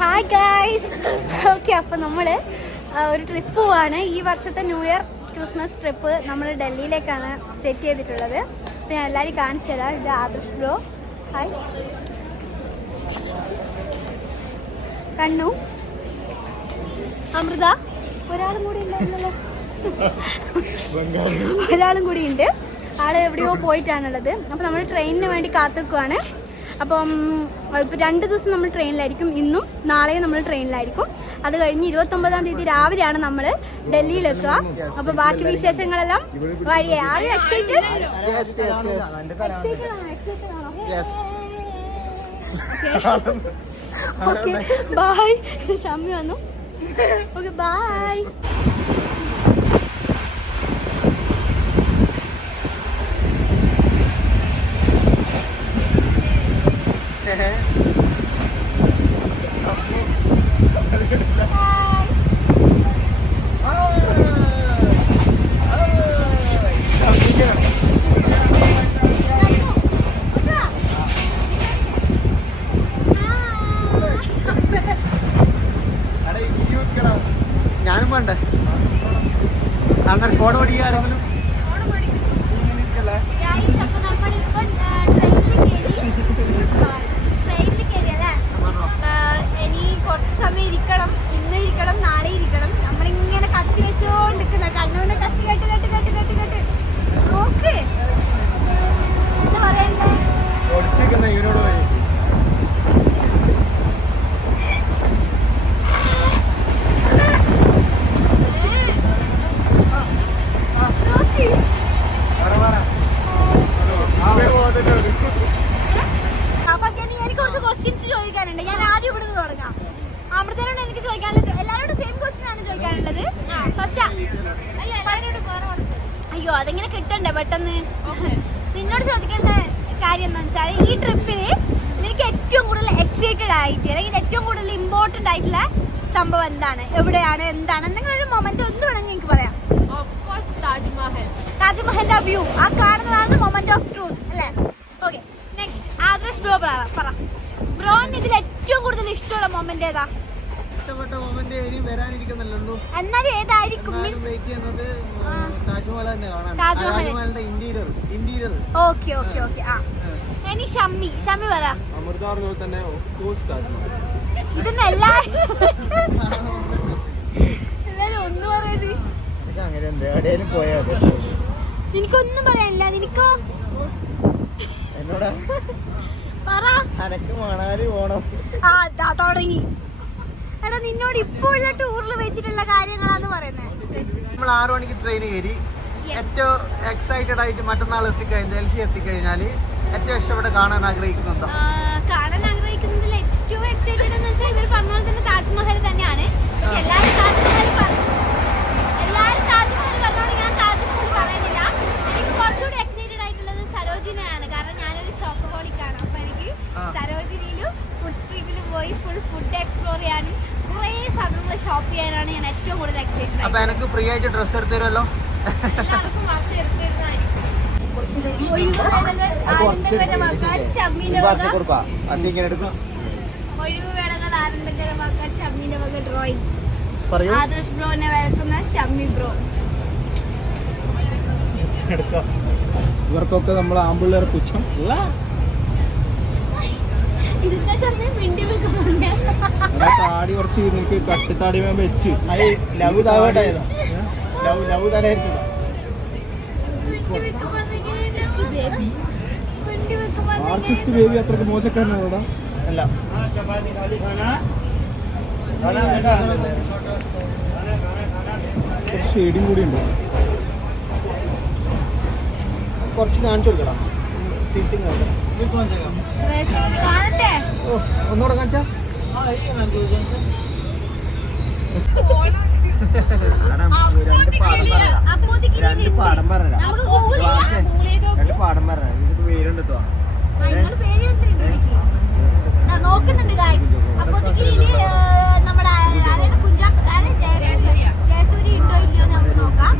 Hi guys. Okay, അപ്പോൾ നമ്മൾ ഒരു ട്രിപ്പ് പോവാണ്. ഈ വർഷത്തെ ന്യൂ ഇയർ ക്രിസ്മസ് ട്രിപ്പ് നമ്മൾ ഡൽഹിയിലേക്കാണ് സെറ്റ് ചെയ്തിട്ടുള്ളത്. അപ്പോൾ ഞാൻ എല്ലാവരും കാണിച്ചു തരാം. ഇത് ആദർശ് ബ്രോ, ഹായ്. കണ്ണു, അമൃത, ഒരാളും കൂടി ഇല്ലല്ലോ, ഒരാളും കൂടി ഉണ്ട്. ആള് എവിടെയോ പോയിട്ടാണുള്ളത്. അപ്പോൾ നമ്മൾ ട്രെയിനിന് വേണ്ടി കാത്തുനിൽക്കുവാണ്. അപ്പം ഇപ്പോൾ 2 ദിവസം നമ്മൾ ട്രെയിനിലായിരിക്കും. ഇന്നും നാളെയും നമ്മൾ ട്രെയിനിലായിരിക്കും. അത് കഴിഞ്ഞ് 29-ാം തീയതി രാവിലെയാണ് നമ്മൾ ഡൽഹിയിലെത്തുക. അപ്പോൾ ബാക്കി വിശേഷങ്ങളെല്ലാം വഴിയേ. Are you excited? Okay, bye. Shammi വന്നു. Okay, bye. ഞാനും വേണ്ടേ അങ്ങനെ ഫോൺ ഓടിക്കാരെങ്കിലും ഇനി കുറച്ച് സമയം ഇരിക്കണം. ഇന്ന് ഇരിക്കണം, നാളെ ഇരിക്കണം. നമ്മളിങ്ങനെ കത്തി വെച്ചോണ്ടിരിക്കുന്ന കണ്ണൂന്ന് കത്തി കേട്ട് കേട്ട് കേട്ട് കേട്ട് കേട്ട് നോക്ക്. എന്താ പറയല്ലേ, ഇവരോട് പോയി എനിക്ക് കുറച്ച് ക്വസ്റ്റ്യൻസ് ചോദിക്കാനുണ്ട്. ഞാൻ ആദ്യം ഇവിടുന്ന് തുടങ്ങാം. അമൃതനോട് എനിക്ക് ചോദിക്കാനുള്ളത് എല്ലാവരോടും സെയിം ക്വസ്റ്റ്യൻ ആണ് ചോദിക്കാനുള്ളത്. ഫസ്റ്റ് അയ്യോ, അതെങ്ങനെ കിട്ടണ്ടേ പെട്ടെന്ന്. നിന്നോട് ചോദിക്കേണ്ട കാര്യം എന്താണെന്ന് വെച്ചാൽ, ഈ ട്രിപ്പിന് നിനക്ക് ഏറ്റവും കൂടുതൽ എക്സൈറ്റഡ് ആയിട്ട് അല്ലെങ്കിൽ ഏറ്റവും കൂടുതൽ ഇമ്പോർട്ടൻ്റ് ആയിട്ടുള്ള സംഭവം എന്താണ്, എവിടെയാണ്, എന്താണ്, എന്തെങ്കിലും ഒരു മൊമെന്റ് എന്ത് വേണമെങ്കിൽ എനിക്ക് പറയാം. താജ്മഹലിന്റെ വ്യൂ, ആ കാണുന്നതാണ് മൊമെന്റ് ഓഫ് ട്രൂത്ത് അല്ലേ? ഓക്കെ, നെക്സ്റ്റ് ആദർശ് ബ്രോ പറ. ബ്രോന് ഇതിൽ ഏറ്റവും കൂടുതൽ ഇഷ്ടമുള്ള മൊമെന്റ് ഏതാ? ഇഷ്ടപ്പെട്ട മൊമെന്റ് ഇനി വരാനിരിക്കുന്നല്ലോ. എന്നാലും ഏതായിരിക്കും? താജ്മഹൽ തന്നെ കാണാൻ. താജ്മഹലിന്റെ ഇന്റീരിയർ. Okay okay okay. ആ, ഇനി ഷമ്മി പറ. അമൃത പറഞ്ഞ തന്നെ ഓഫ് കോഴ്സ് താജ്മഹൽ. ഇതെന്ന് എല്ലാരും ഒന്ന് പറയുന്നത്. നിനക്കൊന്നും പറയാനില്ല? നിനക്കോ? എന്നോടാ പറ. അനക്ക് മണാലി പോണം. ആ, തുടങ്ങി. എടാ, നിന്നോട് ഇപ്പോൾ ഉള്ള ടൂറിൽ വെച്ചിട്ടുള്ള കാര്യങ്ങളാന്ന് പറയുന്നത്. നമ്മൾ 6 മണിക്ക് ട്രെയിൻ കയറി. ഏറ്റവും എക്സൈറ്റഡ് ആയിട്ട് മറ്റന്നാൾ ഡൽഹി എത്തിക്കഴിഞ്ഞാൽ ഏറ്റവും ഇഷ്ടപ്പെട്ട് കാണാൻ ആഗ്രഹിക്കുന്നുണ്ടോ? കാണാൻ ആഗ്രഹിക്കുന്നതിൽ ഏറ്റവും എക്സൈറ്റഡ് എന്ന് വെച്ചാൽ ഇവർ പറഞ്ഞ പോലെ തന്നെ താജ്മഹൽ തന്നെയാണ്. പക്ഷെ എല്ലാവരും താജ്മഹൽ പറഞ്ഞോണ്ട് ഞാൻ താജ്മഹൽ പറയുന്നില്ല. എനിക്ക് കുറച്ചുകൂടി എക്സൈറ്റഡ് ആയിട്ടുള്ളത് സരോജിനിയാണ്. കാരണം ഞാനൊരു ഷോപ്പഹോളിക്കാണ്. അപ്പോൾ എനിക്ക് സരോജിനിയിലും ഫുഡ് സ്ട്രീറ്റിലും പോയി ഫുഡ് എക്സ്പ്ലോർ ചെയ്യാനും കുറേ സാധനങ്ങൾ ഷോപ്പ് ചെയ്യാനാണ് ഞാൻ ഏറ്റവും കൂടുതൽ എക്സൈറ്റഡ്. അപ്പോൾ എനിക്ക് ഫ്രീ ആയിട്ട് ഡ്രസ്സ് എടുത്തു തരുമല്ലോ? എല്ലാവർക്കും വാശി എടുത്തിരുന്നായിരിക്കും. ഒഴിവുവേളകൾ ആനന്ദകരമാക്കാൻ ഷമ്മിന്റെ വക ഡ്രോയിങ്. ആദർശ് ബ്രോനെ വരക്കുന്ന ഷമ്മി ബ്രോ. ഇവർക്കൊക്കെ നമ്മൾ ആമ്പിള്ളേർ പുച്ഛം. ഇതിന്റെ ഷമ്മി മിണ്ടി വെക്കുമ്പോ താടി കുറച്ച് നിനക്ക് കട്ടിത്താടി വെച്ച് ലവ് താവട്ടായിരുന്നു. ലവ് തലയായിരുന്നു. ആർട്ടിസ്റ്റ് ബേബി അത്രക്ക് മോശക്കാരനാണോടാ? അല്ല, ഷെയ്ഡിങ് കൂടി ഉണ്ട്. കുറച്ച് കാണിച്ചു കൊടുക്കടാ. ഒന്നുകൂടെ കാണിച്ചാ രണ്ട് പാടം പറയാം. പേരുണ്ടെത്തുവാ നോക്കുന്നുണ്ട് ഗായ്സ്. അപ്പോഴത്തേക്ക് നമ്മുടെ ജയസൂരി ഉണ്ടോ ഇല്ലയോ നമുക്ക് നോക്കാം.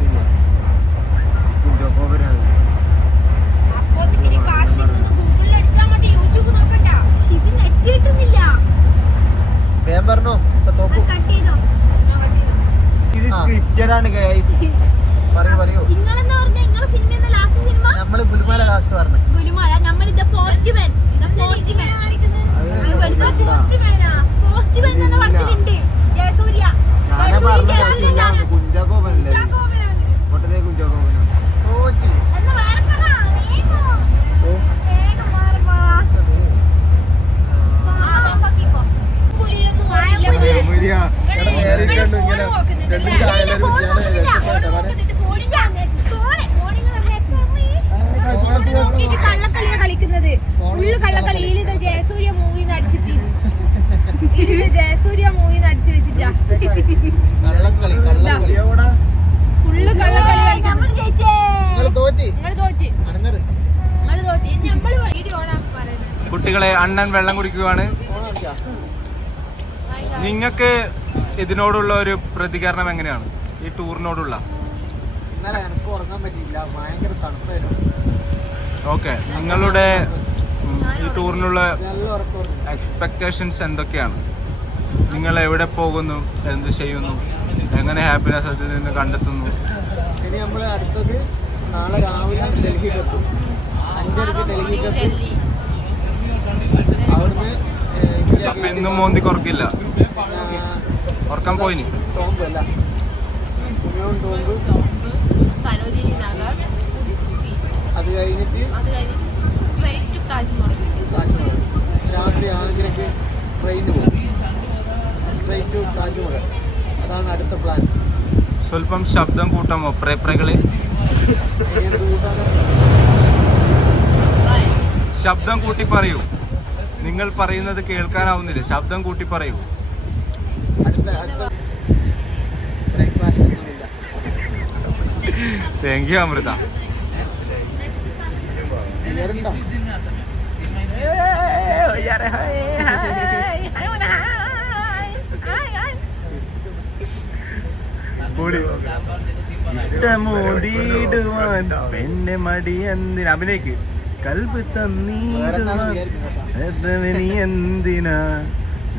ഗൂഗിളിൽ അടിച്ചാൽ മതി, യൂട്യൂബ് നോക്കണ്ട. ഇത് നെറ്റ് കിട്ടുന്നില്ല. പറഞ്ഞോ തോക്കൂ. ഇത് സ്ക്രിപ്റ്റഡ് ആണ് ഗൈസ്. പറയൂ പറയൂ. നമ്മള് ഗുലുമാല കാശ് പറഞ്ഞു. കുഞ്ചാക്കോപനല്ലേ? കൊട്ടതേ കുഞ്ചാക്കോപനോ? തോറ്റി. കള്ളക്കളിയാ കളിക്കുന്നത്. ഫുള്ള് കള്ളക്കളിയിൽ ഇത് ജയസൂര്യ മൂവി നടിച്ചിട്ട് ജയസൂര്യ മൂവി നടിച്ചു വെച്ചിട്ടാ ഫുള്ള് കള്ളക്കളി കളിക്കാൻ. കുട്ടികളെ അണ്ണൻ വെള്ളം കുടിക്കുകയാണ്. നിങ്ങൾക്ക് ഇതിനോടുള്ള ഒരു പ്രതികരണം എങ്ങനെയാണ്? ഈ ടൂറിനോടുള്ള ഇന്നലെ എനിക്ക് ഉറങ്ങാൻ പറ്റിയില്ല, ഭയങ്കര തണുപ്പായിരുന്നു. ഓക്കെ, നിങ്ങളുടെ ഈ ടൂറിനുള്ള നല്ല ഉറക്കം. എക്സ്പെക്ടേഷൻസ് എന്തൊക്കെയാണ്? നിങ്ങൾ എവിടെ പോകുന്നു, എന്ത് ചെയ്യുന്നു, എങ്ങനെ ഹാപ്പിനെസ് അതിൽ നിന്ന് കണ്ടെത്തുന്നു? ഇനി നമ്മൾ അടുത്തത് നാളെ രാവിലെ ഡൽഹിയിലെത്തും. 5:30 ഡൽഹിയിലെത്തും. അവിടുന്ന് അപ്പൊ ഇന്നും മോന്തി കുറക്കില്ല, ഉറക്കാൻ പോയിനി. ടോംബ് അല്ല, സുമിയോൺ ടോംബ്. അത് കഴിഞ്ഞിട്ട് താജ്മഹൽ. രാത്രി 5:30 ട്രെയിന് പോകും, സ്ട്രൈറ്റ് ടു താജ്മഹൽ. അതാണ് അടുത്ത പ്ലാൻ. സ്വല്പം ശബ്ദം കൂട്ടാമോ പ്രേപ്രകളെ? ശബ്ദം കൂട്ടി പറയൂ. നിങ്ങൾ പറയുന്നത് കേൾക്കാനാവുന്നില്ല, ശബ്ദം കൂട്ടി പറയൂ. ബ്രേക്ക്ഫാസ്റ്റ് ഒന്നുമില്ല. Thank you Amrutha. വേറെന്താ? പെണ്ണെ മടി എന്തിനാ അഭിനയിക്ക് കൽബ് തന്നീ എന്തിനാ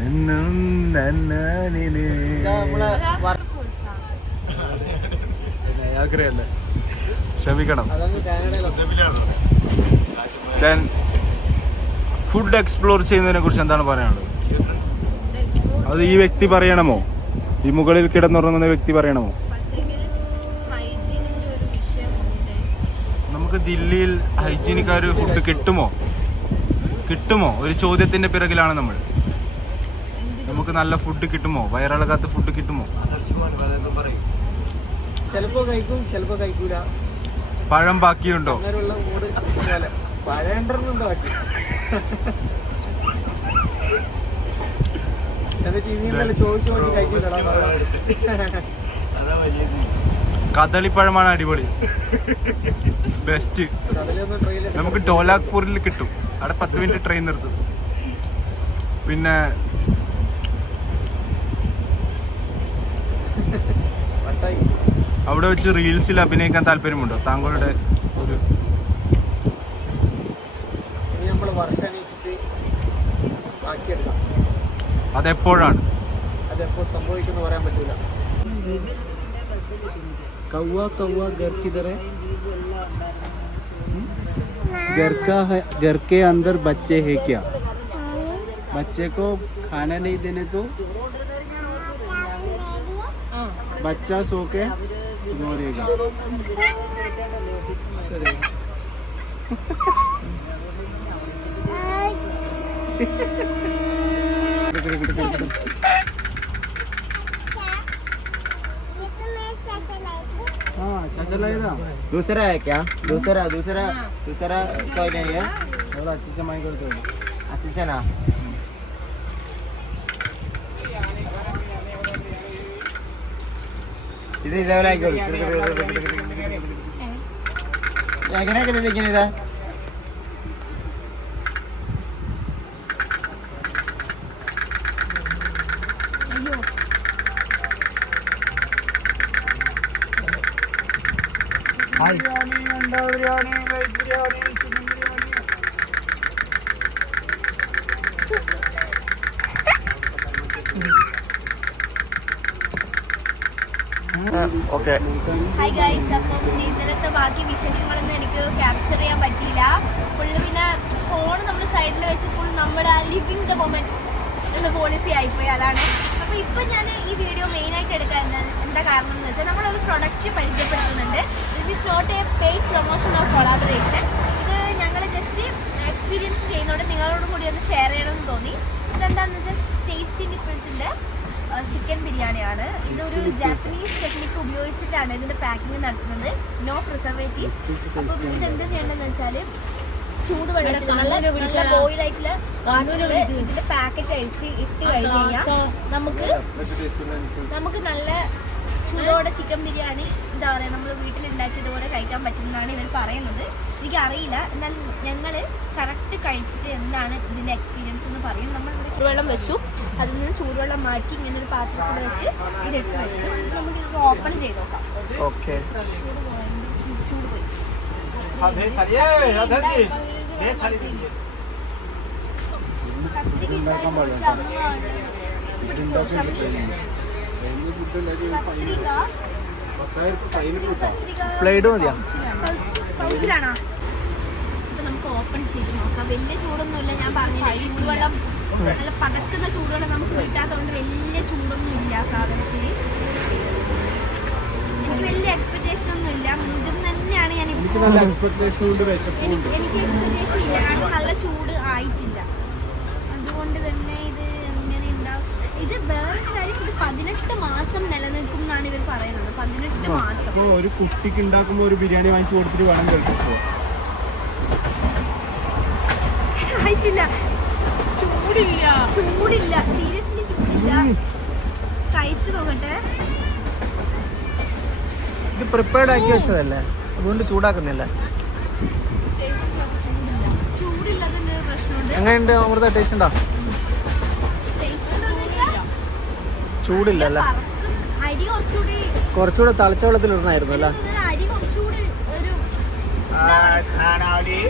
എന്നും തന്നാനില് ആഗ്രഹല്ലേ, ക്ഷമിക്കണം. ഫുഡ് എക്സ്പ്ലോർ ചെയ്യുന്നതിനെ കുറിച്ച് എന്താണ് പറയാനുള്ളത്? അത് ഈ വ്യക്തി പറയണമോ? ഈ മുകളിൽ കിടന്നുറങ്ങുന്ന വ്യക്തി പറയണമോ? നമുക്ക് ദില്ലിയിൽ ഹൈജീനിക്കാർ ഫുഡ് കിട്ടുമോ? ഒരു ചോദ്യത്തിന്റെ പിറകിലാണ് നമ്മൾ. നമുക്ക് നല്ല ഫുഡ് കിട്ടുമോ? വയറിളകാത്ത ഫുഡ് കിട്ടുമോ? ചിലപ്പോ കഴിക്കും, ചിലപ്പോ കഴിക്കൂല. പഴം ബാക്കിയുണ്ടോ? പഴയണ്ടോ ബാക്കി? എന്നിട്ട് ഇനി ചോദിച്ചു കഴിക്കൂലടാ. കദളിപ്പഴമാണ് അടിപൊളി, ബെസ്റ്റ്. നമുക്ക് ഡോലാഗ്പൂരിൽ കിട്ടും, അവിടെ 10 മിനിറ്റ് ട്രെയിൻ നിർത്തും. പിന്നെ അവിടെ വെച്ച് റീൽസിൽ അഭിനയിക്കാൻ താല്പര്യമുണ്ടോ താങ്കളുടെ? ഒരു അതെപ്പോഴാണ്? അതെപ്പോ സംഭവിക്കുന്നു പറയാൻ പറ്റൂല. कौवा कौवा घर किधर है? घर के अंदर बच्चे हैं क्या? बच्चे को खाना नहीं देने तो बच्चा सो के रोएगा. दूसरा है क्या? दूसरा कोई नहीं है. अच्छे से माइक करते हो, अच्छे से ना. ഇത് ഇതേപോലെ ആയിക്കോളൂ. എങ്ങനെയൊക്കെ ഇതാ ബിരിയാണി, അണ്ട biryani, veg biryani, chicken biryani. Okay. Hi guys, അപ്പം ഇന്നലത്തെ ബാക്കി വിശേഷങ്ങളൊന്നും എനിക്ക് ക്യാപ്ചർ ചെയ്യാൻ പറ്റിയില്ല. ഫുള്ള് പിന്നെ ഫോൺ നമ്മൾ സൈഡിൽ വെച്ച് ഫുൾ നമ്മൾ ലിവിങ് ദ മൊമെന്റ് എന്ന പോളിസി ആയിപ്പോയി. അതാണ്. അപ്പോൾ ഇപ്പം ഞാൻ ഈ വീഡിയോ മെയിനായിട്ട് എടുക്കാൻ എന്താ കാരണം എന്ന് വെച്ചാൽ നമ്മളൊരു പ്രൊഡക്റ്റ് പരിചയപ്പെടുത്തുന്നുണ്ട്. This is not a paid promotion of collaboration. ഇത് ഞങ്ങൾ ജസ്റ്റ് എക്സ്പീരിയൻസ് ചെയ്യുന്നതുകൊണ്ട് നിങ്ങളോട് കൂടി ഒന്ന് ഷെയർ ചെയ്യണമെന്ന് തോന്നി. ഇതെന്താണെന്ന് വെച്ചാൽ ടേസ്റ്റി നിപ്പിൾസിൻ്റെ ചിക്കൻ ബിരിയാണിയാണ്. ഇതൊരു ജാപ്പനീസ് ടെക്നിക്ക് ഉപയോഗിച്ചിട്ടാണ് ഇതിൻ്റെ പാക്കിംഗ് നടത്തുന്നത്. No preservatives. അപ്പം ഇതെന്താ ചെയ്യേണ്ടതെന്ന് വെച്ചാൽ ചൂടുവെള്ളത്തിൽ നല്ല ബോയിൽ ആയിട്ടുള്ള ഇതിന്റെ പാക്കറ്റ് അഴിച്ച് ഇട്ട് കഴിഞ്ഞ് കഴിഞ്ഞാൽ നമുക്ക് നല്ല ചൂടോടെ ചിക്കൻ ബിരിയാണി എന്താ പറയുക നമ്മൾ വീട്ടിലുണ്ടാക്കിയതുപോലെ കഴിക്കാൻ പറ്റുമെന്നാണ് ഇവർ പറയുന്നത്. എനിക്കറിയില്ല, എന്നാൽ ഞങ്ങൾ കറക്റ്റ് കഴിച്ചിട്ട് എന്താണ് ഇതിൻ്റെ എക്സ്പീരിയൻസ് എന്ന് പറയും. നമ്മൾ ഇവിടെ ചൂടുവെള്ളം വെച്ചു, അതിൽ നിന്ന് ചൂടുവെള്ളം മാറ്റി ഇങ്ങനെ ഒരു പാത്രത്തിൽ വെച്ച് ഇതിട്ട് വെച്ചു. നമുക്കിത് ഓപ്പൺ ചെയ്ത് നോക്കാം. ഓക്കെ. ചൂട് പോയി. പ്ലേഡ് മതിയാ? പൗച്ചിലാണോ? ഇപ്പൊ നമുക്ക് ഓപ്പൺ ചെയ്ത് നോക്കാം. വലിയ ചൂടൊന്നുമില്ല. ഞാൻ പറഞ്ഞില്ല, ചൂടുവെള്ളം നല്ല പതക്കുന്ന ചൂടുവെള്ളം നമുക്ക് കിട്ടാത്തതുകൊണ്ട് വലിയ ചൂടൊന്നും ഇല്ല സാധനത്തിൽ. എനിക്ക് വലിയ എക്സ്പെക്ടേഷൻ ഒന്നും ഇല്ല. മുജം തന്നെയാണ് ഞാൻ എനിക്ക് എക്സ്പെക്ടേഷൻ ഇല്ല. കാരണം നല്ല ചൂട് ആയിട്ടില്ല. അതുകൊണ്ട് തന്നെ ഇത് എങ്ങനെ ഉണ്ടാവും. ഇത് വേറൊരു കാര്യം, ഇത് 18 മാസം നിലനിൽക്കും എന്നാണ് ഇവർ പറയുന്നത്. 18 മാസം. ഒരു കുട്ടിക്ക് ഉണ്ടാക്കുമ്പോൾ ഒരു ബിരിയാണി വാങ്ങിച്ചു കൊടുത്തിട്ട് വേണം കഴിച്ചോ? ആയിട്ടില്ല. ചൂടില്ല. സീരിയസ്ലി ചൂടില്ല. കഴിച്ചു നോക്കട്ടെ. ഇത് പ്രിപ്പയർഡ് ആക്കി വെച്ചതല്ലേ, അതുകൊണ്ട് ചൂടാക്കുന്നില്ല. ചൂടില്ലാതെ പ്രശ്നമുണ്ട്. എങ്ങനെയുണ്ട് അമൃത? ടേസ്റ്റ് ഉണ്ടോ? ചൂടില്ല അല്ലേ? അരി കുറച്ചുകൂടെ തളിച്ച വെള്ളത്തിൽ ഇടണമായിരുന്നു അല്ലേ? അരി കുറച്ചുകൂടി ഒരു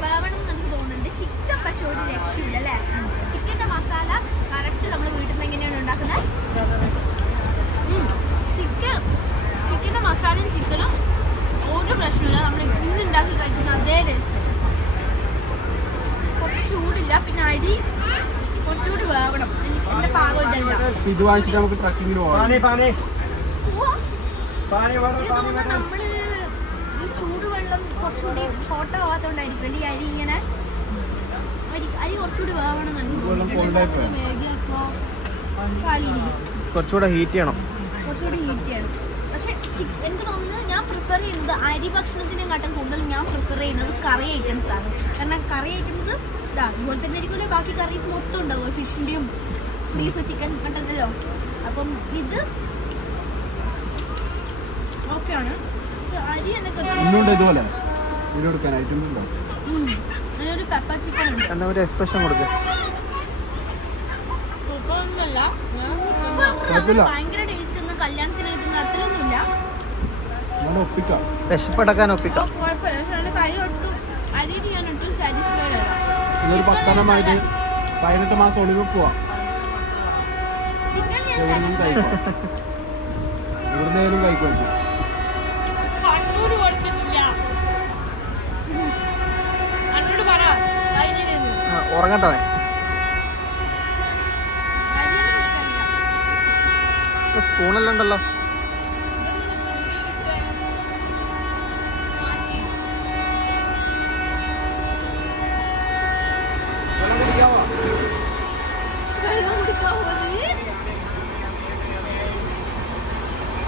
വേവണം നമുക്ക് തോന്നുന്നുണ്ട്. ചിക്കൻ പക്ഷെ ഒരു രക്ഷയില്ല അല്ലേ? ചിക്കന്റെ മസാല കറക്റ്റ് നമ്മൾ വീട്ടിൽ നിന്ന് എങ്ങനെയാണ് ഉണ്ടാക്കുന്നത്. ചിക്കന്റെ മസാലയും ചിക്കനും ഒരു പ്രശ്നമില്ല. നമ്മൾ ഇന്ന് ഉണ്ടാക്കി കഴിക്കുന്ന അതേ ടേസ്റ്റ്. കുറച്ച് ചൂടില്ല. പിന്നെ അരി കുറച്ചുകൂടി വേവണം. എന്റെ പാകം ഇതല്ല. ഇത് വാങ്ങിച്ചിട്ട് നമുക്ക് ട്രക്കിങ്ങിന് പോകാം. നമ്മള് ഈ ചൂടുവെള്ളം കുറച്ചുകൂടി ഹോട്ട് ആവാത്തോണ്ടായിരിക്കും ഈ അരി ഇങ്ങനെ അരി കുറച്ചുകൂടി വേവണം. കുറച്ചുകൂടെ ഹീറ്റ് ചെയ്യണം. പക്ഷെ എനിക്ക് തോന്നുന്നത് ഞാൻ പ്രിഫർ ചെയ്യുന്നത് അരി ഭക്ഷണത്തിനെക്കാട്ടും കൂടുതൽ ഞാൻ പ്രിഫർ ചെയ്യുന്നത് കറി ഐറ്റംസ് ആണ്. കാരണം കറി ഐറ്റംസ് അതുപോലെ തന്നെ ആയിരിക്കുമല്ലോ ബാക്കി കറീസ് മൊത്തം ഉണ്ടാവും. ഫിഷിൻ്റെയും ബീഫ് ചിക്കൻ ഉണ്ടല്ലോ. അപ്പം ഇത് ഓക്കെയാണ്. അരി ഇതുപോലെ അതിനൊരു പെപ്പർ ചിക്കൻ ഉണ്ട്. എന്നാ ഒരു എക്സ്പ്രഷൻ കൊടുക്കുക. ഭയങ്കര ടേസ്റ്റ് ഒന്നും കല്യാണത്തിന് കിട്ടുന്ന അത്രയൊന്നുമില്ല. വിശപ്പടക്കാൻ ഒപ്പിക്കാം. കുഴപ്പമില്ല. കറി ഒട്ടും അരി ഞാൻ ഒട്ടും സാറ്റിസ്ഫൈഡ് അല്ല. 18 മാസം ഒളിവ് പോവാം. ചിക്കൻ ഞാൻ സാറ്റിസ്ഫൈഡ്. ഇവിടുന്നേലും കഴിക്കും. കണ്ണൂര് കൊടുക്കുന്നില്ല. എന്നോട് പറ ഉറങ്ങട്ടെ. സ്പൂണെല്ലാം ഉണ്ടല്ലോ.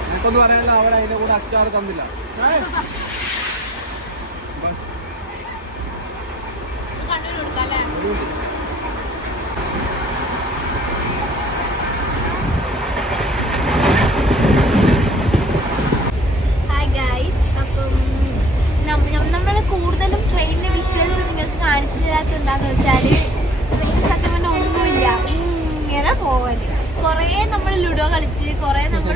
എനിക്കൊന്ന് പറയാനല്ലോ, അവർ അതിന്റെ കൂടെ അച്ചാർ തന്നില്ല. കണ്ണൂര് കൊടുക്കാം അല്ലേ? നമ്മൾ കൂടുതലും ട്രെയിനിലെ വിഷ്വൽസ് നിങ്ങൾക്ക് കാണിച്ചു തരാത്ത എന്താന്ന് വെച്ചാൽ ട്രെയിൻ സത്യം പറഞ്ഞാൽ ഒന്നുമില്ല. ഇങ്ങനെ പോവാന് കുറേ നമ്മൾ ലുഡോ കളിച്ച്, കുറേ നമ്മൾ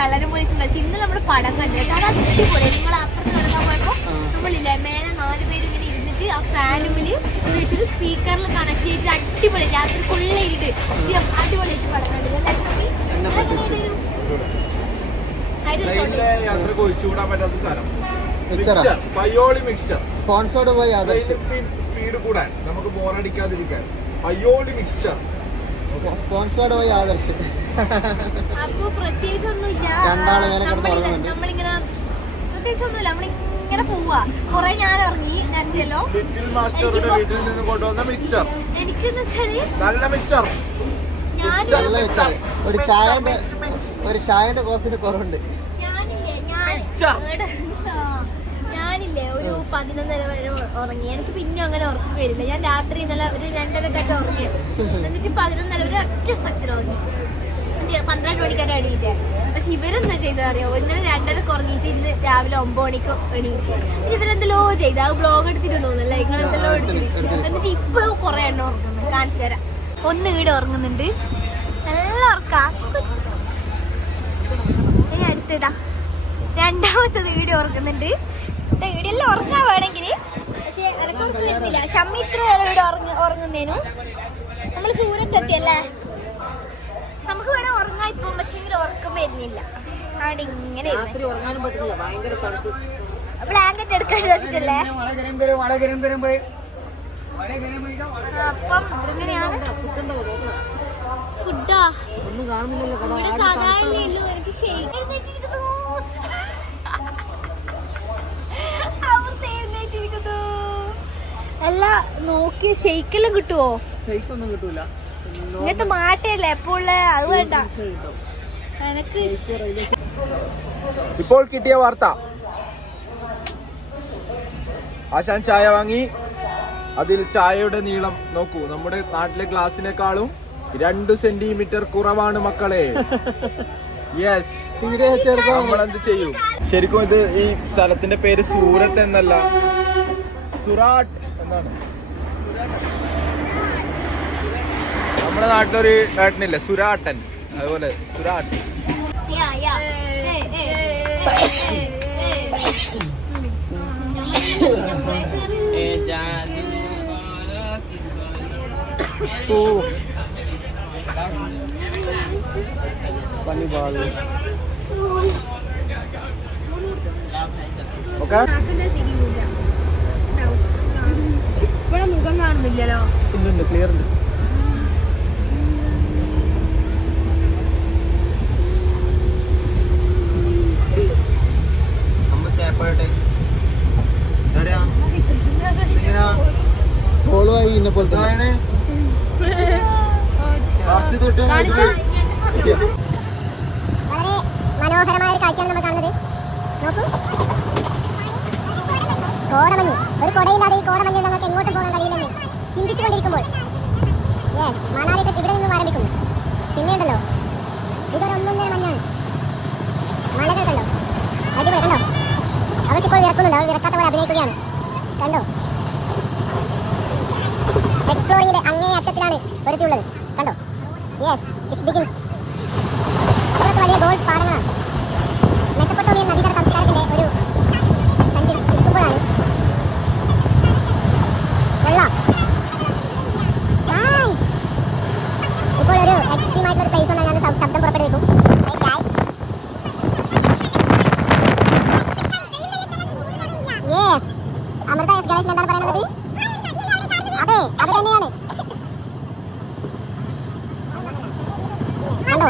കള്ളനും പോലീസും കളിച്ച്. ഇന്ന് നമ്മൾ പടം കണ്ടിട്ട് അത് അടിപൊളി. നിങ്ങൾ അപ്പുറത്ത് കിടക്കാൻ പോയപ്പോൾ നമ്മളില്ലേ മേലെ 4 പേര് ഇങ്ങനെ ഇരുന്നിട്ട് ആ ഫാനുമിൽ വെച്ചിട്ട് സ്പീക്കറിൽ കണക്ട് ചെയ്തിട്ട് അടിപൊളി രാത്രി ഫുള്ള് ഇരുട്ട് അടിപൊളിയായിട്ട് പടം കണ്ടത്. അതിൽ ട്രെയിനിലെ യാത്രക്ക് ഒഴിച്ചുകൂടാൻ പറ്റാത്ത സാധനം മിക്സ്ചറാ? Mixture, Payyoli mixture. Sponsored by Adarsh. Speed കൂടാൻ, നമുക്ക് ബോറടിക്കാതിരിക്കാൻ Payyoli mixture. Sponsored by Adarsh. അപ്പൊ പ്രത്യേകിച്ചൊന്നുമില്ല. രണ്ടാള് മേലെ കിടന്ന് ഉറങ്ങുന്നുണ്ട്. നമ്മളിങ്ങനെ പ്രത്യേകിച്ചൊന്നുമില്ല, നമ്മളിങ്ങനെ പോവാ. കൊറേ ഞാൻ ഇറങ്ങി, ഞാനില്ലല്ലോ. ലിറ്റിൽ മാസ്റ്ററുടെ വീട്ടിൽ നിന്ന് കൊണ്ടുവന്ന മിക്സ്ചർ, എനിക്കെന്ന് വെച്ചാല് നല്ല മിക്സ്ചർ. ഞാൻ നല്ല മിക്സ്ചർ. ഒരു ചായന്റെ കോഫിന്റെ കുറവുണ്ട്. ഞാനില്ലേ ഒരു 11 വരെ ഉറങ്ങി. എനിക്ക് പിന്നെ അങ്ങനെ ഉറക്കം വരില്ല. ഞാൻ രാത്രി ഇന്നലെ ഒരു 2:30 ഉറങ്ങി. എന്നിട്ട് 11 വരെ ഒറ്റ സ്ട്രെച്ചിൽ ഉറങ്ങി. 12 മണിക്കാരെ എണീറ്റേ. പക്ഷെ ഇവരെന്താ ചെയ്തത് അറിയോ? ഇന്നലെ 2:30 ഉറങ്ങിയിട്ട് ഇന്ന് രാവിലെ 9 മണിക്ക് എണീറ്റു. ഇവരെന്തെല്ലോ ചെയ്ത ആ ബ്ലോഗ് എടുത്തിട്ട് തോന്നുന്നല്ലേ, നിങ്ങളെന്തെല്ലോ എടുത്തിട്ട്. എന്നിട്ട് ഇപ്പൊ കുറെ എണ്ണം ഉറങ്ങുന്നു. കാണിച്ചു തരാം. ഒന്ന് വീട് ഉറങ്ങുന്നുണ്ട്, നല്ല ഉറക്കാ. അടുത്തതാ രണ്ടാമത്തെ വീട് ഉറങ്ങുന്നുണ്ട്. വീടെല്ലാം ഉറങ്ങാൻ വേണമെങ്കിൽ, പക്ഷെ എനക്ക് ഉറക്കം വരുന്നില്ല. ഷമ്മി ഇത്ര നേരം വീട് ഉറങ്ങുന്നേനു. നമ്മൾ സൂരത്തെത്തിയല്ലേ, നമുക്ക് വേണേ ഉറങ്ങാൻ ഇപ്പൊ, പക്ഷെ എങ്കിലും ഉറക്കം വരുന്നില്ല. അവിടെ ഇങ്ങനെ ബ്ലാങ്കറ്റ് എടുക്കാൻ പറ്റില്ലേ. അപ്പം എങ്ങനെയാണ് ഫുഡാ? ഇവിടെ സാധാരണ എനിക്ക് ഷെയ്ക്ക് അല്ല നോക്കി ഷെയ്ക്കെല്ലാം കിട്ടുവോ? ഷെയ്ക്കൊന്നും കിട്ടൂല. ഇങ്ങനത്തെ മാറ്റല്ലേ എപ്പോഴുള്ള, അത് വേണ്ട എനക്ക്. ഇപ്പോൾ കിട്ടിയ വാർത്ത, ആശാൻ ചായ വാങ്ങി. അതിൽ ചായയുടെ നീളം നോക്കൂ, നമ്മുടെ നാട്ടിലെ ഗ്ലാസിനേക്കാളും 2 സെന്റിമീറ്റർ കുറവാണ് മക്കളെ. യെസ്, നമ്മളെന്ത് ചെയ്യും? ശരിക്കും ഇത് ഈ സ്ഥലത്തിന്റെ പേര് സൂറത്ത് എന്നല്ല, സുറാട്ട് എന്നാണ്. നമ്മുടെ നാട്ടിലൊരു ഏട്ടനില്ലേ സുരാട്ടൻ, അതുപോലെ സുരാട്ട്. ഓക്കെ, ഇപ്പഴും മുഖം കാണുന്നില്ലല്ലോ. ഇല്ലുണ്ട്, ക്ലിയർ ഉണ്ട്. ഫോളോയി ഇന്നെ പോലത്തെ കാണിച്ചോ. വളരെ മനോഹരമായ ഒരു കാഴ്ചയാണ് നമ്മൾ കാണുന്നത്. നോക്കൂ, കോടമഞ്ഞ്. ഒരു കൊടയില്ലാതെ ഈ കോടമഞ്ഞിൽ നമുക്ക് എങ്ങോട്ടും പോകാൻ കഴിയില്ലെന്ന് ചിന്തിച്ചുകൊണ്ടിരിക്കുമ്പോൾ മണാലി ട്രിപ്പ് ഇവിടെ നിന്നും ആരംഭിക്കുന്നു. പിന്നെയുണ്ടല്ലോ, ഇതൊരു 1.5 മഞ്ഞാണ്. മലകൾ കണ്ടോ, അടിപൊളി. കണ്ടോ, അവർക്കിപ്പോൾ വിറക്കുന്നുണ്ട്. അവർ വിറക്കാത്ത പോലെ അഭിനയിക്കുകയാണ്. കണ്ടോ, എക്സ്പ്ലോറിങ്ങിന്റെ അങ്ങേ അറ്റത്തിലാണ് ഒരുത്തിയുള്ളത്. കണ്ടോ, യെസ്, ഇറ്റ്സ് ബിഗിൻസ്. അത്രയ്ക്ക് വലിയ ഗോൾഡ് പാടങ്ങളാണ്. മെസപ്പൊട്ടോമിയൻ നദീതട സംസ്കാരത്തിന്റെ ഒരു സഞ്ചരിക്കുമ്പോഴാണ് വെള്ളം. ഇപ്പോൾ ഒരു എക്സ്ട്രീം ആയിട്ടുള്ള ഒരു പ്ലേസ് വന്നാൽ ഞാൻ ശബ്ദം പുറപ്പെടുവിക്കും. യെസ്, അമൃത എസ് ഗണേശൻ എന്താണ് പറയുന്നത്? അതെ, അത് തന്നെയാണ്. കണ്ടോ,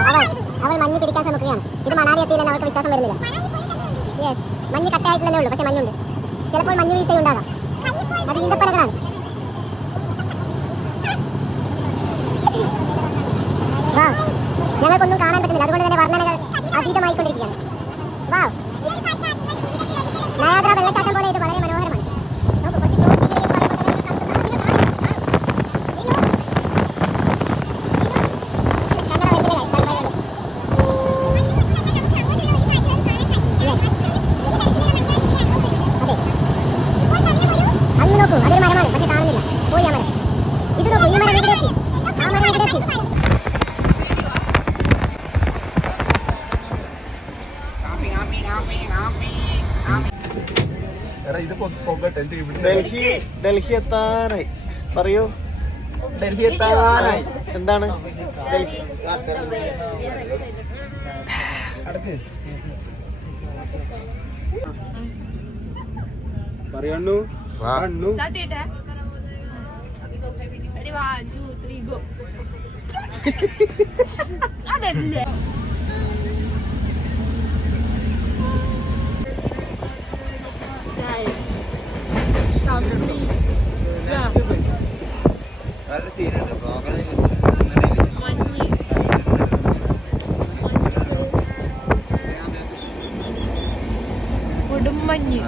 അവൾ മഞ്ഞ് പിടിക്കാൻ ശ്രമിക്കുകയാണ്. ഇത് മണാലി എത്തിയില്ലെന്ന് അവൾക്ക് വിശ്വാസം വരുന്നില്ല. യെസ്, മഞ്ഞ് കട്ടയായിട്ടില്ലെന്നേ ഉള്ളൂ, പക്ഷെ മഞ്ഞുണ്ട്. ചിലപ്പോൾ മഞ്ഞ് വീഴ്ചയുണ്ടാകാം. അത് ഈന്തപ്പനകളാണ്. ഞങ്ങൾക്കൊന്നും കാണാൻ പറ്റുന്നില്ല, അതുകൊണ്ട് തന്നെ വർണ്ണനകൾ അതീതമായിക്കൊണ്ടിരിക്കുകയാണ്. വാ, നയാഗ്ര വെള്ളച്ചാട്ടം പോലെ ഇത് വളരെ മനോഹരമാണ്. നോക്കൂ, കുറച്ച് ക്ലോസ് അങ്ങ് നോക്കൂ, അതൊരു മരമാണ്, പക്ഷെ കാണുന്നില്ല. പോയി ആ മരം. ഇത് നോക്കൂ, ഈ മരം ഇവിടെ എത്തി. ആ മരം ഇവിടെ എത്തി. ഡൽഹി എത്താനായി. പറയൂ, ഡൽഹി എത്താനായി. എന്താണ് ഡൽഹി? പറയണ്ണു അണ്ണു അതല്ലേ കൊടുമഞ്ഞ്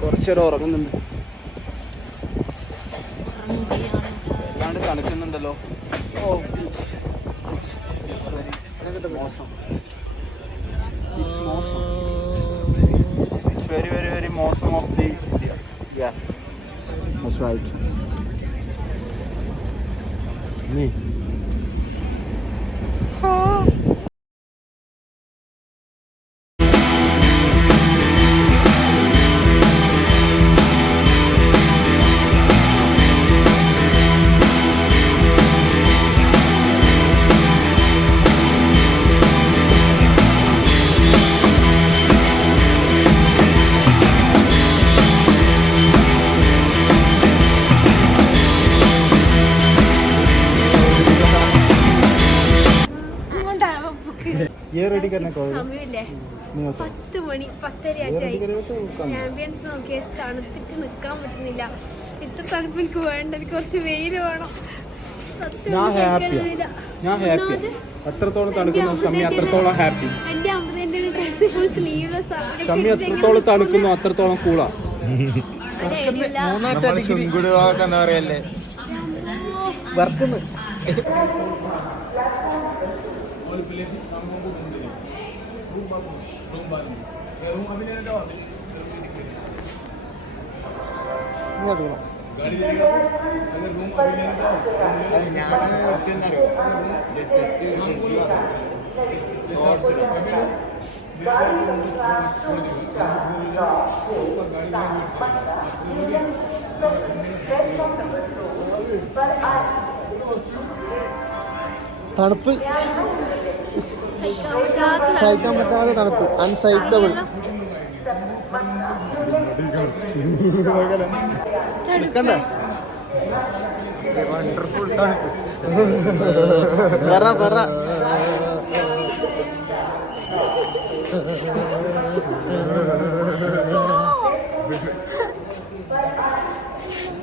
കുറച്ചേരം ഉറങ്ങുന്നുണ്ട്. അല്ലാണ്ട് തണുക്കുന്നുണ്ടല്ലോ. മോശം. It's very, very, very മോശം of the India. Yeah, that's right. Me. ये रेडी करने को സമയമില്ലേ 10 മണി 10:30 ആംബിയൻസ് നോക്കിയ തണുത്തിട്ട് നിക്കാൻ പറ്റുന്നില്ല. ഇത്ര തണുപ്പ് എനിക്ക് വേണ്ട, എനിക്ക് കുറച്ച് വെയിൽ വേണം. ഞാൻ ഹാപ്പി അത്രത്തോളം തണുക്കുന്ന ഷമ്മി അത്രത്തോളം ഹാപ്പി. എന്റെ അമ്മേന്റെ ഡ്രസ് ഫുൾ സ്ലീവ്ലെസ് ആണ്. ഷമ്മി എത്രത്തോളം തണുക്കുന്നു അത്രത്തോളം കൂളാ. എന്താ പറയല്ലേ വർക്കുന്നു. തണുപ്പ് സഹിക്കാൻ പറ്റാതെ തണുപ്പ് അൺസൈക്കബിൾ. വണ്ടർഫുൾ തണുപ്പ്. പറ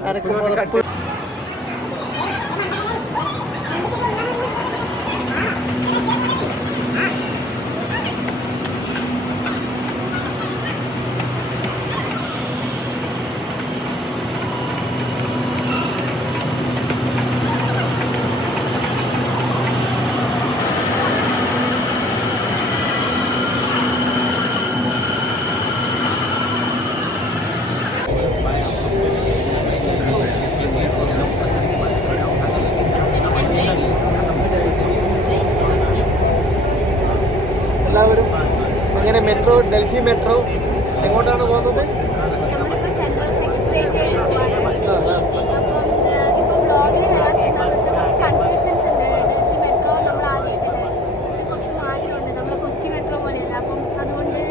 അരക്ക് എല്ലാവരും അങ്ങനെ മെട്രോ, ഡൽഹി മെട്രോ എങ്ങോട്ടാണ് പോകുന്നത്? നമ്മളിപ്പോൾ സെൻട്രൽ സെക്രട്ടേറിയറ്റ് ഇപ്പോൾ ബ്ലോഗിൽ വരാത്തുണ്ടാവുന്ന കുറച്ച് കൺഫ്യൂഷൻസ് ഉണ്ട്. ഡൽഹി മെട്രോ നമ്മൾ ആദ്യമായിട്ട് കുറച്ച് മാറ്റമുണ്ട്. നമ്മൾ കൊച്ചി മെട്രോ പോലെയല്ല. അപ്പം അതുകൊണ്ട്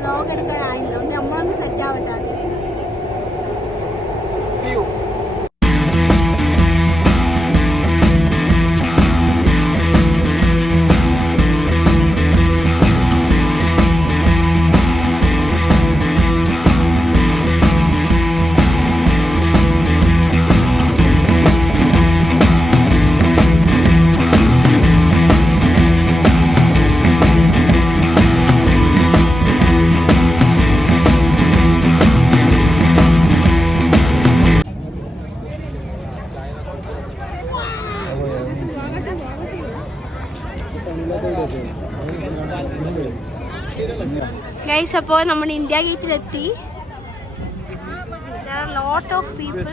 ബ്ലോഗ് എടുക്കാനായില്ല. അതുകൊണ്ട് നമ്മളൊന്ന് സെറ്റ് ആവട്ടെ ആദ്യം. See you. ഗൈസ്, അപ്പോൾ നമ്മൾ ഇന്ത്യ ഗേറ്റിലെത്തി. There are a lot of people.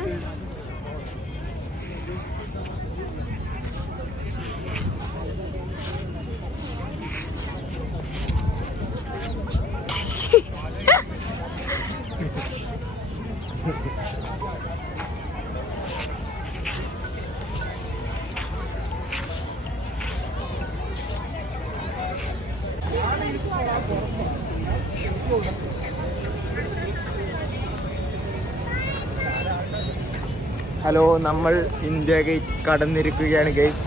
Hello, നമ്മൾ ഇന്ത്യ ഗേറ്റ് കടന്നിരിക്കുകയാണ് ഗൈസ്.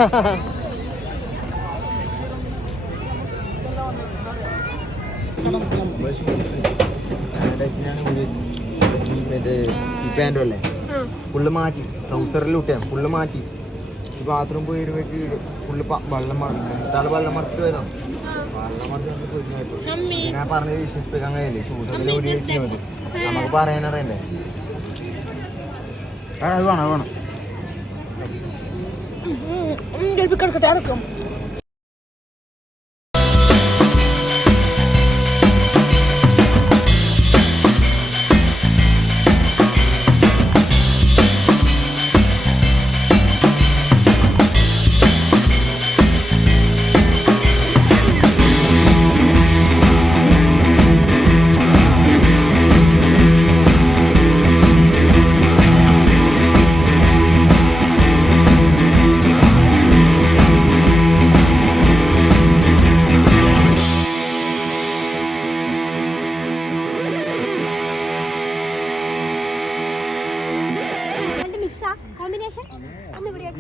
ഈ പാൻറ്റും അല്ലേ ഫുള്ള് മാറ്റി, ട്രൗസറിലൂട്ടാണ് ഫുള്ള് മാറ്റി. ഈ ബാത്റൂം പോയി ഇടുമ്പോഴേക്ക് ഫുള്ള് വെള്ളം മറന്നു. വെള്ളം മറിച്ചിട്ട് പോയതാണ്. വെള്ളം മറിച്ച് ഞാൻ പറഞ്ഞത് വിശ്വസിപ്പിക്കാൻ കഴിയില്ലേ. ഷൂട്ടറിൽ ഓടി വെച്ചാൽ മതി, നമുക്ക് പറയാനറിയണ്ടേ. അത് വേണം അത് വേണം.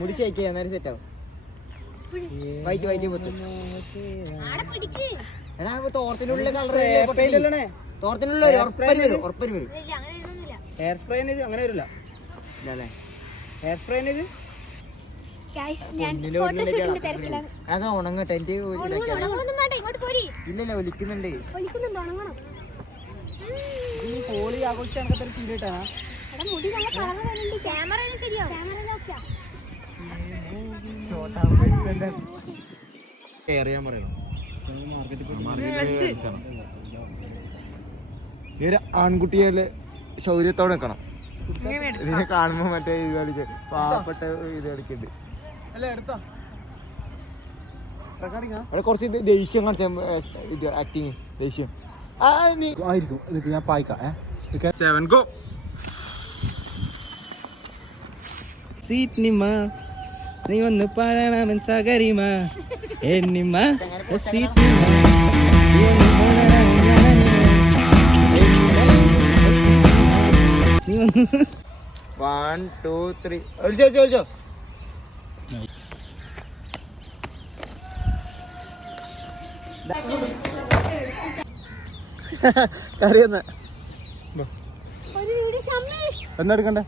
മുടി ഷേക്ക് ചെയ്യാൻ സെറ്റാവും. വൈറ്റ് വൈറ്റ് പൊത്തും. എടാ തോർത്തിനുള്ള കളർ തോർത്തിനുള്ള ഉറപ്പന് വരും. ഹെയർ സ്പ്രേ അങ്ങനെ വരില്ല. ഹെയർ സ്പ്രേ അത് ഉണങ്ങട്ടെ. എന്റെ ഇല്ലല്ലോ ഒലിക്കുന്നുണ്ട്. ഹോളി ആഘോഷിച്ച് കണക്കത്തെ ഫീൽ കിട്ടാ. അറിയാൻ പറയണം. ഈ ഒരു ആൺകുട്ടിയെ ശൗര്യത്തോടെ നിൽക്കണം. ഇതിനെ കാണുമ്പോ മറ്റേ ഇത് കളിക്ക പാവപ്പെട്ട ഇത് കളിക്കുന്നുണ്ട്. അവിടെ കുറച്ച് ദേഷ്യം കാണിച്ച ഇത് ആക്ടിങ് ദേഷ്യം ആയിരിക്കും. ഞാൻ പായിക്കാം. 7 go. സീറ്റ്നിമ നീ വന്ന് പാടണം സകരിമ എന്നിമ സീറ്റ്നിമ നീ വന്ന് പാടണം നീ വന്ന് 1 2 3 ഒളിച്ചോ കറിയെന്ന എന്നെടുക്കണ്ടേ?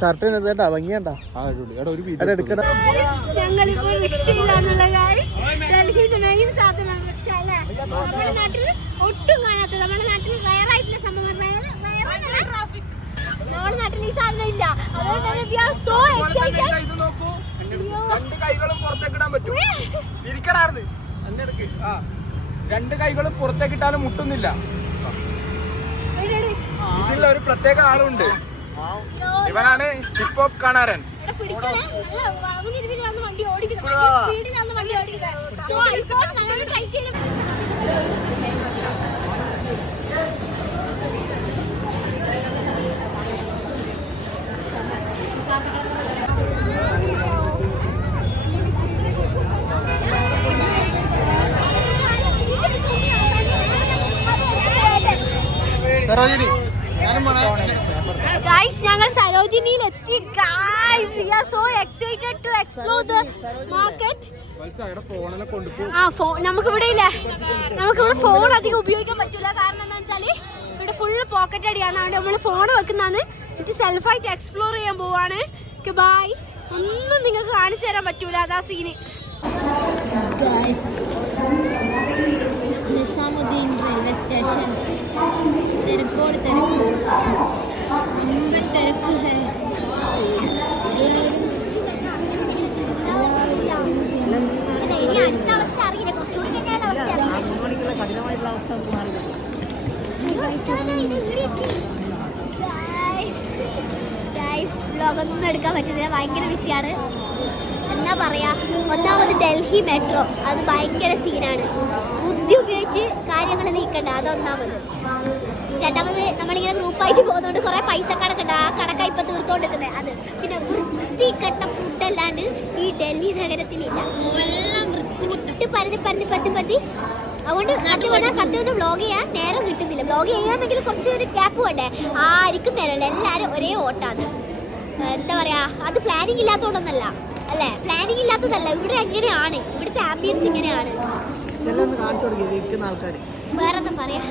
ഷർട്ട് കേട്ടാ ഭംഗിയാണ്ടാ. ഞങ്ങളിപ്പോൾ റിക്ഷയിലാണുള്ള ഡൽഹിയിൽ മെയിൻ സാധനം റിക്ഷ അല്ലേ. നമ്മുടെ നാട്ടിൽ ഒട്ടും കാണാത്ത, നമ്മുടെ നാട്ടിൽ റയറായിട്ടുള്ള സംഭവം ട്രാഫിക്. നമ്മുടെ നാട്ടിൽ ഈ സാധനം ഇല്ല. അതുകൊണ്ടാണ് we are so excited. രണ്ട് കൈകളും പുറത്തേക്കിട്ടാലും മുട്ടുന്നില്ല. ഇതിലുള്ള ഒരു പ്രത്യേക ആളുണ്ട്. ഇവനാണ് ഹിപ്പ് ഹോപ്പ് കാണാരൻ. വണ്ടി ഓടിക്കുന്നത് സ്പീഡിലാണ് വണ്ടി ഓടിക്കുന്നത്. ട്രൈ ചെയ്ത് Guys, ഞങ്ങൾ സരോജിനിയിൽ എത്തി. Guys, we are so excited to explore the market. നമുക്കിവിടെ ഇല്ലേ, നമുക്കിവിടെ ഫോൺ അധികം ഉപയോഗിക്കാൻ പറ്റില്ല. കാരണം എന്താ വെച്ചാൽ ഇവിടെ ഫുള്ള് പോക്കറ്റ് അടിയാണ്. അവിടെ നമ്മൾ ഫോൺ വെക്കുന്നതാണ്. എന്നിട്ട് സെൽഫായിട്ട് എക്സ്പ്ലോർ ചെയ്യാൻ പോവാണ്. ബൈ. ഒന്നും നിങ്ങൾക്ക് കാണിച്ചു തരാൻ പറ്റൂല, അതാ സീന്. Nizamuddin railway station. തിരക്കോട് തിരക്ക്, അമ്പൻ തിരക്ക്. ഇനി അടുത്ത അവസ്ഥ അറിയില്ല, കുറച്ചുകൂടി കഴിഞ്ഞാൽ കഠിനമായിട്ടുള്ള അവസ്ഥ നമുക്ക് മാറില്ല. വ്ലോഗൊന്നും എടുക്കാൻ പറ്റുന്നില്ല, ഭയങ്കര ബിസിയാണ്. എന്താ പറയാ, ഒന്നാമത് ഡൽഹി മെട്രോ അത് ഭയങ്കര സീനാണ്. ബുദ്ധി ഉപയോഗിച്ച് കാര്യങ്ങൾ നീക്കണ്ട, അതൊന്നാമത്. രണ്ടാമത് നമ്മളിങ്ങനെ ഗ്രൂപ്പായിട്ട് പോകുന്നതുകൊണ്ട് കുറേ പൈസ കണക്കുണ്ട്. ആ കണക്കാണ് ഇപ്പം തീർത്തോണ്ടിരിക്കുന്നത്. അത് പിന്നെ വൃത്തികെട്ട ഫുഡല്ലാണ്ട് ഈ ഡൽഹി നഗരത്തിലില്ല. എല്ലാം വൃത്തി പരതി അതുകൊണ്ട് സത്യം വ്ളോഗ് ചെയ്യാൻ നേരം കിട്ടുന്നില്ല. വ്ളോഗ് ചെയ്യാണെങ്കിൽ കുറച്ച് ഒരു ഗ്യാപ്പ് വേണ്ടേ? ആർക്കും നേരമില്ല, എല്ലാവരും ഒരേ ഓട്ടാണ്. എന്താ പറയാ, അത് പ്ലാനിങ് ഇല്ലാത്തതുകൊണ്ടൊന്നല്ല അല്ലേ, പ്ലാനിങ് ഇല്ലാത്തതല്ല, ഇവിടെ എങ്ങനെയാണ്, ഇവിടുത്തെ ആംബിയൻസ് ഇങ്ങനെയാണ്. വേറെന്താ പറയാ,